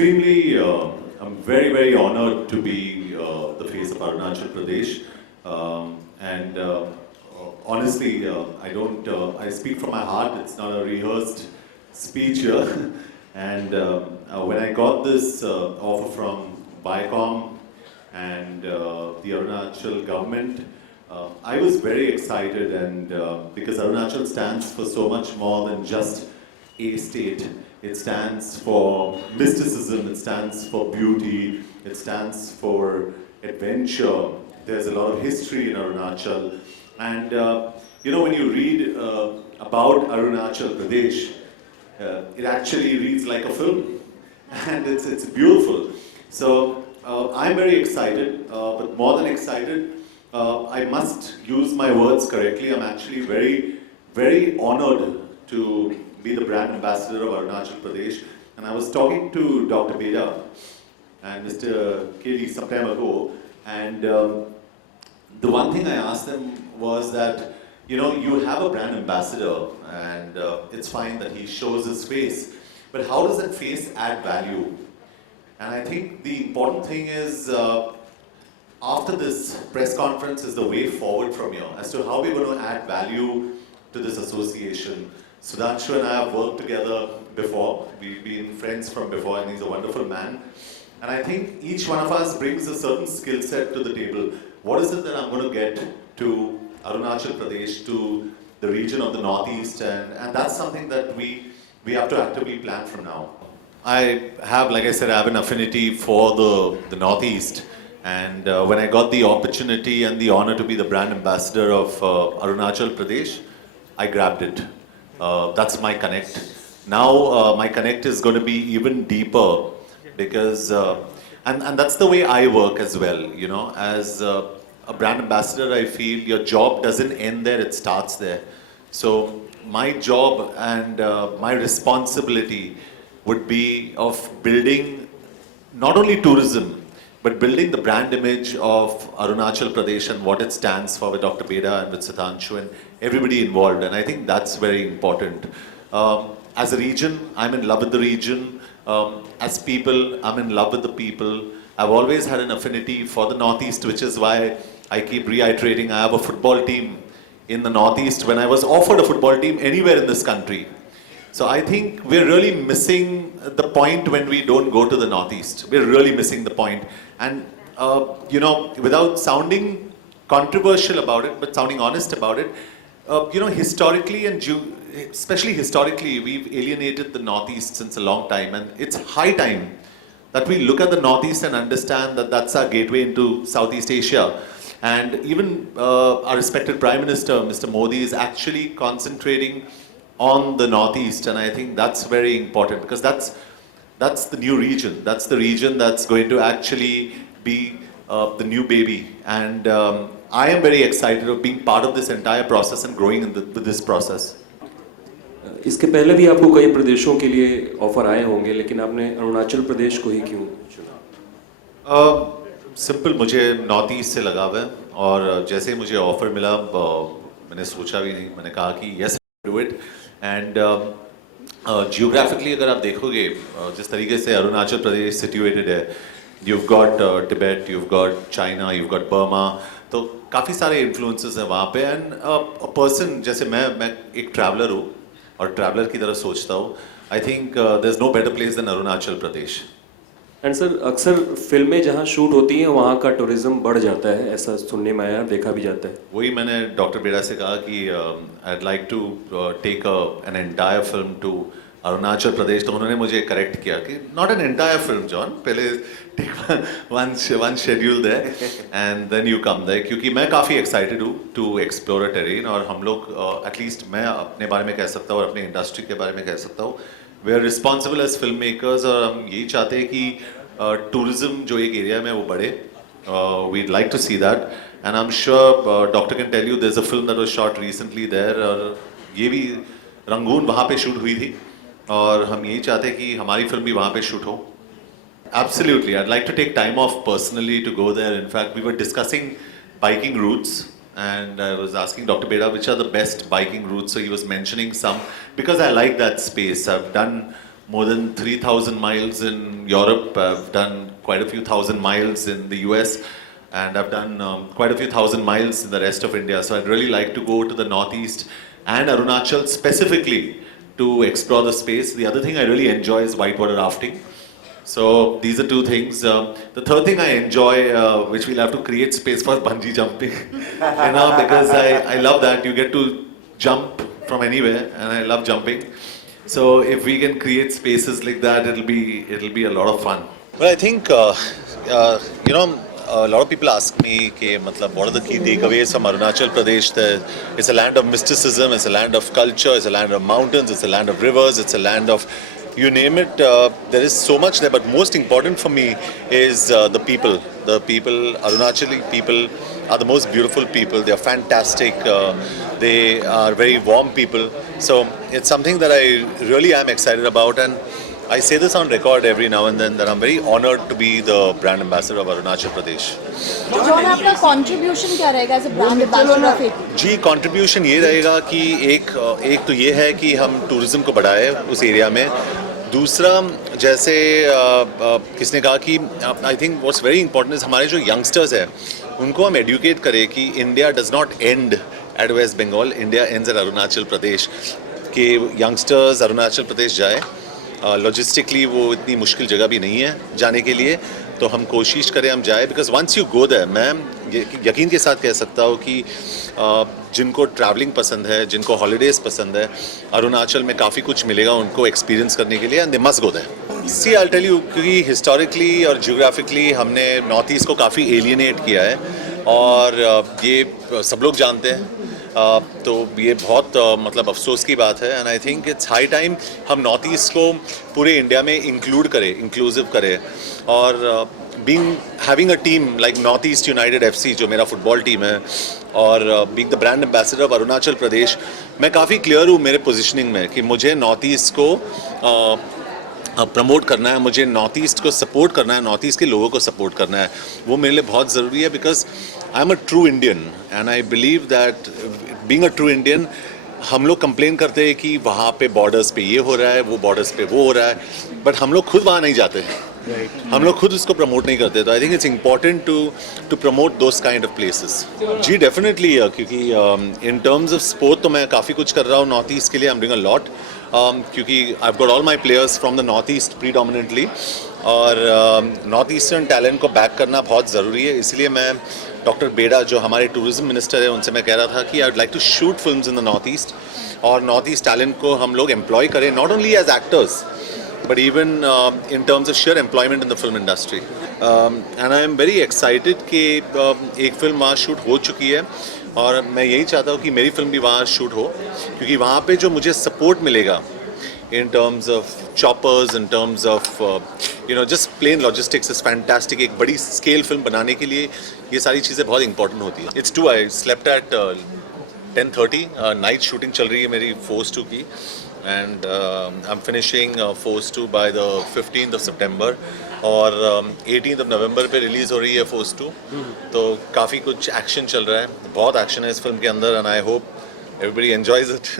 I'm very, very honored to be the face of Arunachal Pradesh. And honestly, I speak from my heart. It's not a rehearsed speech here. And when I got this offer from Viacom and the Arunachal government, I was very excited, and because Arunachal stands for so much more than just a state. It stands for mysticism, it stands for beauty, it stands for adventure. There's a lot of history in Arunachal. And when you read about Arunachal Pradesh, it actually reads like a film. And it's beautiful. So I'm very excited, but more than excited, I must use my words correctly. I'm actually very, very honored to be the brand ambassador of Arunachal Pradesh. And I was talking to Dr. Beda and Mr. Kelly some time ago, and the one thing I asked them was that, you have a brand ambassador, and it's fine that he shows his face, but how does that face add value? And I think the important thing is, after this press conference is the way forward from here, as to how we're going to add value to this association. Sudhanshu and I have worked together before. We've been friends from before, and he's a wonderful man. And I think each one of us brings a certain skill set to the table. What is it that I'm going to get to Arunachal Pradesh, to the region of the Northeast? And that's something that we have to actively plan from now. I have, like I said, I have an affinity for the Northeast. And when I got the opportunity and the honor to be the brand ambassador of Arunachal Pradesh, I grabbed it. That's my connect. Now my connect is going to be even deeper, because, and that's the way I work as well, as a brand ambassador. I feel your job doesn't end there, it starts there. So my job and my responsibility would be of building not only tourism, but building the brand image of Arunachal Pradesh and what it stands for with Dr. Beda and with Sudhanshu and everybody involved. And I think that's very important. As a region, I'm in love with the region. As people, I'm in love with the people. I've always had an affinity for the Northeast, which is why I keep reiterating I have a football team in the Northeast when I was offered a football team anywhere in this country. So I think we're really missing the point when we don't go to the Northeast. We're really missing the point. And, without sounding controversial about it, but sounding honest about it, historically and especially historically, we've alienated the Northeast since a long time. And it's high time that we look at the Northeast and understand that that's our gateway into Southeast Asia. And even our respected Prime Minister, Mr. Modi, is actually concentrating on the Northeast, and I think that's very important, because that's the new region. That's the region that's going to actually be the new baby. And I am very excited of being part of this entire process and growing with this process. इसके पहले भी आपको कई प्रदेशों के लिए offer आए होंगे, लेकिन आपने अरुणाचल प्रदेश को ही क्यों चुना? सिंपल, मुझे नॉर्थ ईस्ट से लगाव है, और जैसे मुझे ऑफर मिला मैंने सोचा भी नहीं, मैंने कहा कि yes, do it. And geographically अगर आप देखोगे जिस तरीके से अरुणाचल प्रदेश सिचुएटेड है, you've got Tibet, you've got China, you've got Burma, तो काफ़ी सारे इन्फ्लुएंसेस हैं वहाँ पे. एंड अ पर्सन जैसे मैं एक ट्रैवलर हूँ और ट्रैवलर की तरह सोचता हूँ. I think there is no better place than Arunachal Pradesh. And sir, अक्सर फिल्में जहाँ शूट होती हैं वहाँ का टूरिज्म बढ़ जाता है, ऐसा सुनने में आया, देखा भी जाता है. वही मैंने डॉक्टर बेड़ा से कहा कि I'd like to take an entire film to Arunachal Pradesh. तो उन्होंने मुझे करेक्ट किया कि not an entire film John, पहले take one schedule there and then you come there, क्योंकि मैं काफ़ी एक्साइटेड हूँ टू एक्सप्लोर अ टेरेन. और हम लोग एटलीस्ट मैं अपने बारे में कह सकता हूँ और अपने इंडस्ट्री के बारे में कह सकता हूँ, we are responsible as film makers, और हम यही चाहते हैं कि टूरिज्म जो एक एरिया में वो बढ़े. We'd like to see that, and I am sure doctor can tell you there is a film that was shot recently there, और ये भी रंगून वहाँ पे शूट हुई थी, और हम यही चाहते हैं कि हमारी फिल्म भी वहाँ पे शूट हो. Absolutely, I'd like to take time off personally to go there. In fact, we were discussing biking routes, and I was asking Dr. Beda which are the best biking routes. So he was mentioning some, because I like that space. I've done more than 3,000 miles in Europe. I've done quite a few thousand miles in the US, and I've done quite a few thousand miles in the rest of India. So I'd really like to go to the Northeast and Arunachal specifically to explore the space. The other thing I really enjoy is whitewater rafting. So these are two things. The third thing I enjoy, which we'll have to create space for, bungee jumping. Because I love that. You get to jump from anywhere, and I love jumping. So if we can create spaces like that, it'll be a lot of fun. Well, I think a lot of people ask me, what are the key takeaways from Arunachal Pradesh? It's a land of mysticism, it's a land of culture, it's a land of mountains, it's a land of rivers, it's a land of, you name it. There is so much there, but most important for me is the people. The people, Arunachali people are the most beautiful people. They are fantastic. They are very warm people. So it's something that I really am excited about, and I say this on record every now and then that I'm very honored to be the brand ambassador of Arunachal Pradesh. John आपका contribution क्या रहेगा as a brand ambassador of AP? जी, contribution ये रहेगा कि एक तो ये है कि हम टूरिज्म को बढ़ाएं उस एरिया में. दूसरा, जैसे किसने कहा कि I think what's very important is हमारे जो यंगस्टर्स हैं उनको हम एडुकेट करें कि India does not end at West Bengal, India ends at Arunachal Pradesh. कि यंगस्टर्स अरुणाचल प्रदेश जाए. लॉजिस्टिकली वो इतनी मुश्किल जगह भी नहीं है जाने के लिए, तो हम कोशिश करें हम जाए. Because once you go there, मैं यकीन के साथ कह सकता हूँ कि जिनको ट्रैवलिंग पसंद है, जिनको हॉलीडेज़ पसंद है, अरुणाचल में काफ़ी कुछ मिलेगा उनको एक्सपीरियंस करने के लिए, and they must go there. See I tell you, क्योंकि हिस्टोरिकली और जियोग्राफिकली हमने नॉर्थ ईस्ट को काफ़ी एलियनेट किया है, और ये सब लोग जानते हैं. तो ये बहुत मतलब अफसोस की बात है, and I think it's high time हम नॉर्थ ईस्ट को पूरे इंडिया में इंक्लूड करें, इंक्लूसिव करें. और having a team like North East United FC, जो मेरा फुटबॉल टीम है, और being the brand ambassador of Arunachal Pradesh, मैं काफ़ी क्लियर हूँ मेरे पोजीशनिंग में कि मुझे नॉर्थ ईस्ट को प्रमोट करना है, मुझे नॉर्थ ईस्ट को सपोर्ट करना है, नॉर्थ ईस्ट के लोगों को सपोर्ट करना है. वो मेरे लिए बहुत ज़रूरी है, because I am a true Indian and I believe that being a true Indian, हम लोग कंप्लेन करते हैं कि वहाँ पे बॉर्डर्स पे ये हो रहा है, वो बॉर्डर्स पे वो हो रहा है, बट हम लोग खुद वहाँ नहीं जाते हैं. हम लोग खुद उसको प्रमोट नहीं करते. तो I think it's important to promote those kind of places. जी डेफिनेटली, क्योंकि इन टर्म्स ऑफ स्पोर्ट तो मैं काफ़ी कुछ कर रहा हूँ नॉर्थ ईस्ट के लिए. I am doing a lot, क्योंकि I have got all my players from the north east predominantly, और नॉर्थ ईस्टर्न टैलेंट को बैक करना बहुत ज़रूरी है. इसलिए मैं डॉक्टर बेड़ा, जो हमारे टूरिज्म मिनिस्टर है, उनसे मैं कह रहा था कि I would like to shoot films in the north east, और नॉर्थ ईस्ट टैलेंट को हम लोग एम्प्लॉय करें, not only as actors but even in terms of sheer employment in the film industry. And I am very excited कि एक film वहाँ shoot हो चुकी है, और मैं यही चाहता हूँ कि मेरी फिल्म भी वहाँ शूट हो, क्योंकि वहाँ पे जो मुझे सपोर्ट मिलेगा in terms of choppers, in terms of just plain logistics is fantastic. एक बड़ी स्केल फिल्म बनाने के लिए ये सारी चीज़ें बहुत इंपॉर्टेंट होती है. It's true, I slept at 10:30. Night shooting चल रही है मेरी Force 2 की, and I'm finishing Force 2 by the 15th of September, और 18th of November पे रिलीज़ हो रही है Force 2. तो काफ़ी कुछ एक्शन चल रहा है, बहुत एक्शन है इस फिल्म के अंदर, and I hope everybody enjoys it.